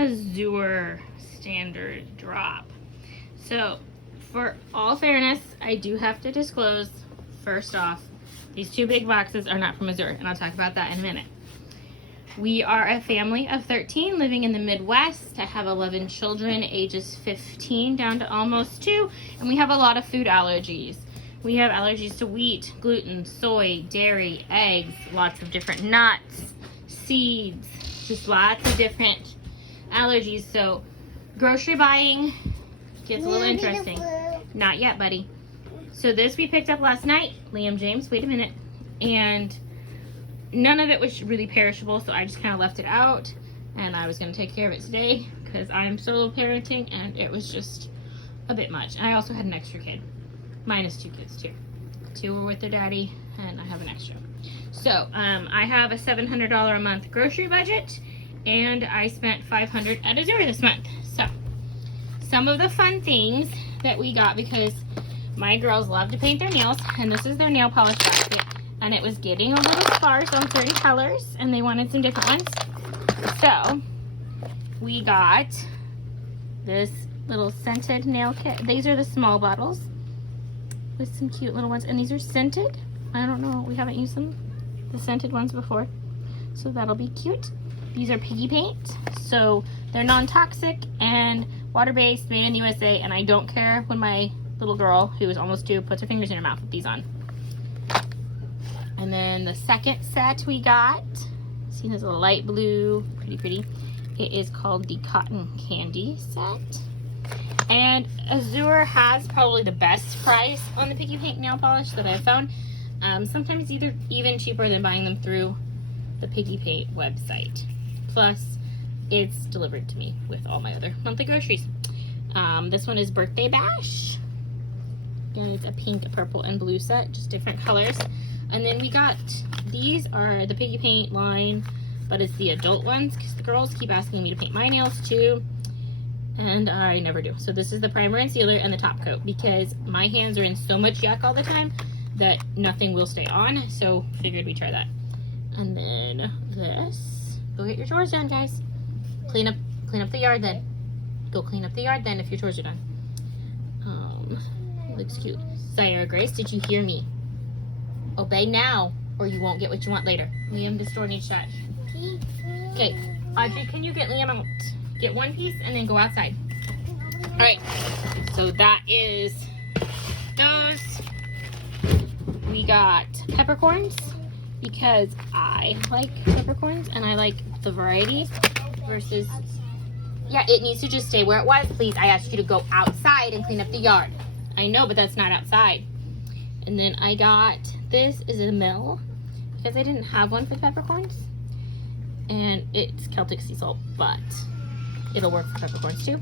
Azure standard drop. So for all fairness, I do have to disclose, first off, these two big boxes are not from Azure, and I'll talk about that in a minute. We are a family of 13 living in the Midwest. I have 11 children, ages 15 down to almost 2, and we have a lot of food allergies. We have allergies to wheat, gluten, soy, dairy, eggs, lots of different nuts, seeds, just lots of different allergies. So grocery buying gets a little interesting. Not yet, buddy. So this we picked up last night. Liam James, wait a minute. And none of it was really perishable, so I just kind of left it out. And I was going to take care of it today because I'm solo parenting and it was just a bit much. And I also had an extra kid. Minus 2 kids too. 2 were with their daddy and I have an extra. So I have a $700 a month grocery budget and I spent $500 at Azure this month. So some of the fun things that we got, because my girls love to paint their nails, and this is their nail polish basket, and it was getting a little sparse on certain colors and they wanted some different ones. So we got this little scented nail kit. These are the small bottles with some cute little ones, and these are scented. I don't know, we haven't used them, the scented ones, before, so that'll be cute. These are piggy paint, so they're non-toxic and water-based, made in the USA, and I don't care when my little girl, who is almost 2, puts her fingers in her mouth with these on. And then the second set we got, see this little light blue, pretty. It is called the Cotton Candy set. And Azure has probably the best price on the piggy paint nail polish that I've found. Sometimes even cheaper than buying them through the piggy paint website. Plus, it's delivered to me with all my other monthly groceries. This one is Birthday Bash. And it's a pink, a purple, and blue set, just different colors. And then we got, these are the piggy paint line, but it's the adult ones because the girls keep asking me to paint my nails too. And I never do. So this is the primer and sealer and the top coat, because my hands are in so much yuck all the time that nothing will stay on. So figured we'd try that. And then this, go get your chores done, guys. Clean up the yard then. Go clean up the yard then if your chores are done. Looks cute. Sierra Grace, did you hear me? Obey now or you won't get what you want later. Liam, the store needs shut. Okay, Audrey, can you get Liam out? Get one piece and then go outside. All right, so that is those. We got peppercorns because I like peppercorns and I like the variety versus, yeah, it needs to just stay where it was. Please, I asked you to go outside and clean up the yard. I know, but that's not outside. And then I got, this is a mill because I didn't have one for peppercorns. And it's Celtic sea salt, but it'll work for peppercorns too.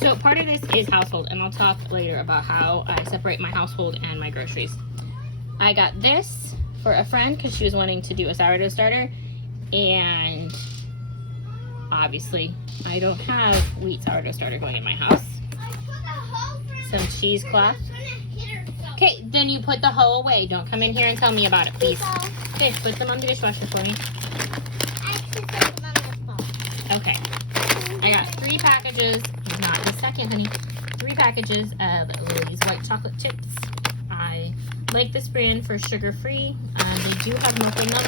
So part of this is household, and I'll talk later about how I separate my household and my groceries. I got this for a friend because she was wanting to do a sourdough starter, and obviously I don't have wheat sourdough starter going in my house. Some cheesecloth. Okay, then you put the hoe away. Don't come in here and tell me about it, please. Okay, put them on the dishwasher for me. Okay. I got 3 packages, not in a second, honey. 3 packages of Lily's white chocolate chips. I like this brand for sugar-free. They do have milk in them,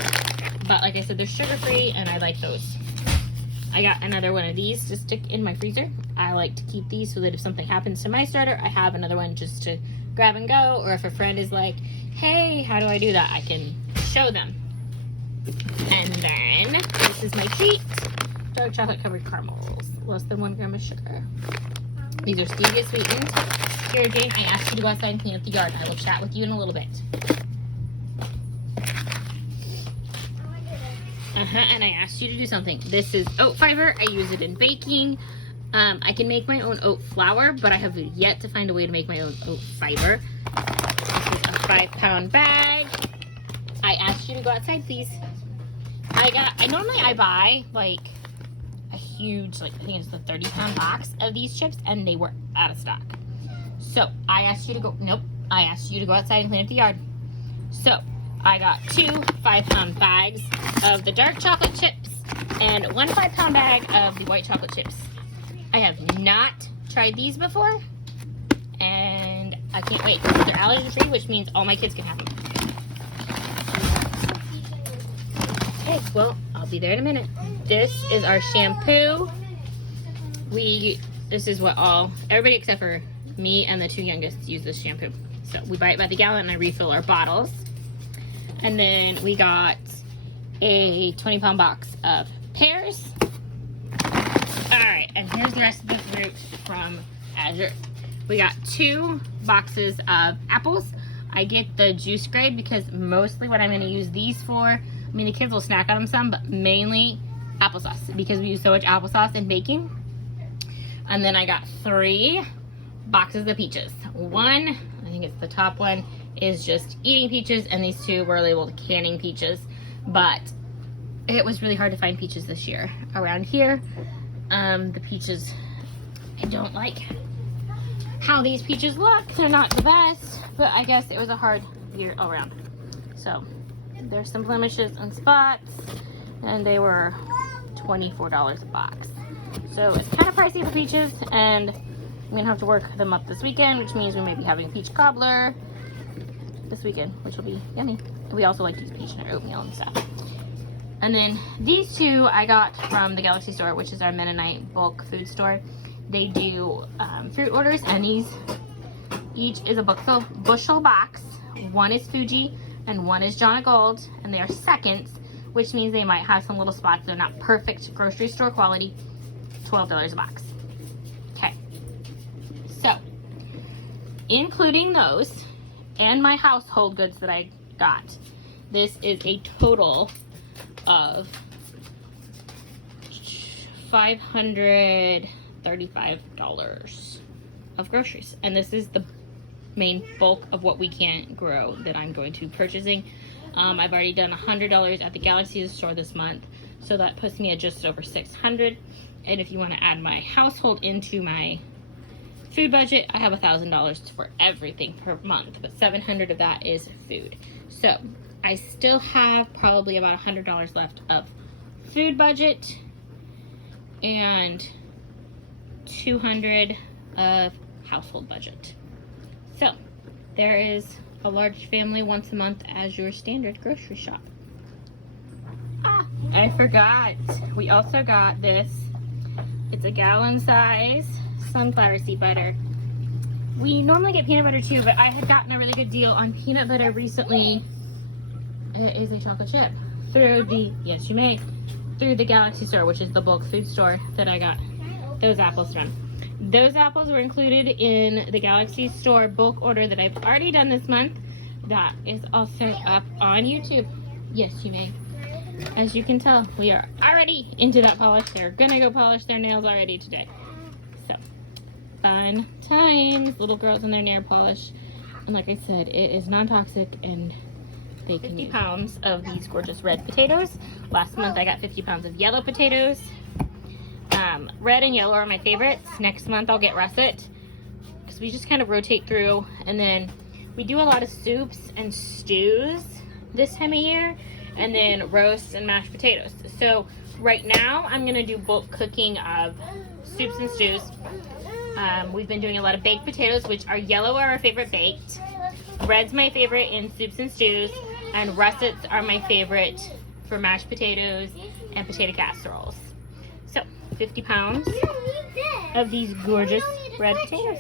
but like I said, they're sugar-free, and I like those. I got another one of these to stick in my freezer. I like to keep these so that if something happens to my starter, I have another one just to grab and go, or if a friend is like, hey, how do I do that? I can show them. And then, this is my treat. Dark chocolate covered caramels, less than 1 gram of sugar. These are stevia sweetened. Here, Jane, I asked you to go outside and clean up the yard. I will chat with you in a little bit. And I asked you to do something. This is oat fiber. I use it in baking. I can make my own oat flour, but I have yet to find a way to make my own oat fiber. This is a 5-pound bag. I asked you to go outside, please. Normally I buy like a huge, like I think it's the 30-pound box of these chips, and they were out of stock. So I asked you to go, nope, I asked you to go outside and clean up the yard. So I got 2 5-pound bags of the dark chocolate chips, and 1 5-pound bag of the white chocolate chips. I have not tried these before, and I can't wait. They're allergy free, which means all my kids can have them. Okay, well, I'll be there in a minute. This is our shampoo. This is what everybody except for me and the 2 youngest use this shampoo. So we buy it by the gallon and I refill our bottles. And then we got a 20-pound box of pears. Alright, and here's the rest of the fruit from Azure. We got 2 boxes of apples. I get the juice grade because mostly what I'm going to use these for, I mean the kids will snack on them some, but mainly applesauce because we use so much applesauce in baking. And then I got 3 boxes of peaches. One, I think it's the top one, is just eating peaches, and these 2 were labeled canning peaches. But it was really hard to find peaches this year around here. The peaches, I don't like how these peaches look. They're not the best, but I guess it was a hard year all around. So there's some blemishes and spots, and they were $24 a box. So it's kind of pricey for peaches, and I'm gonna have to work them up this weekend, which means we may be having peach cobbler this weekend, which will be yummy. We also like to use peach in our oatmeal and stuff. And then these 2 I got from the Galaxy store, which is our Mennonite bulk food store. They do fruit orders, and these each is a bushel box. One is Fuji and one is Jonna Gold, and they are seconds, which means they might have some little spots. They're not perfect grocery store quality. $12 a box. Okay, so including those and my household goods that I got, this is a total of $535 of groceries, and this is the main bulk of what we can't grow that I'm going to be purchasing. I've already done $100 at the Galaxy store this month, so that puts me at just over $600. And if you want to add my household into my food budget, I have $1,000 for everything per month, but $700 of that is food. So I still have probably about $100 left of food budget and $200 of household budget. So there is a large family once a month Azure standard grocery shop. I forgot. We also got this. It's a gallon size sunflower seed butter. We normally get peanut butter too, but I had gotten a really good deal on peanut butter recently. It is a chocolate chip through the, yes you may, through the Galaxy store, which is the bulk food store that I got those apples from. Those apples were included in the Galaxy store bulk order that I've already done this month. That is also up on YouTube. Yes, you may. As you can tell, we are already into that polish. They're gonna go polish their nails already today. So, fun times. Little girls in their nail polish. And like I said, it is non-toxic and they can 50 pounds of these gorgeous red potatoes. Last month I got 50 pounds of yellow potatoes. Red and yellow are my favorites. Next month I'll get russet because we just kind of rotate through, and then we do a lot of soups and stews this time of year, and then roasts and mashed potatoes. So right now I'm gonna do bulk cooking of soups and stews. We've been doing a lot of baked potatoes, which are yellow are our favorite baked. Red's my favorite in soups and stews, and russets are my favorite for mashed potatoes and potato casseroles. So 50 pounds of these gorgeous red potatoes.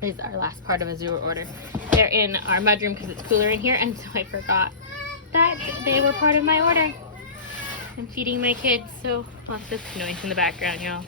This is our last part of Azure order. They're in our mudroom because it's cooler in here, and so I forgot that they were part of my order. I'm feeding my kids, so lots of noise in the background, y'all.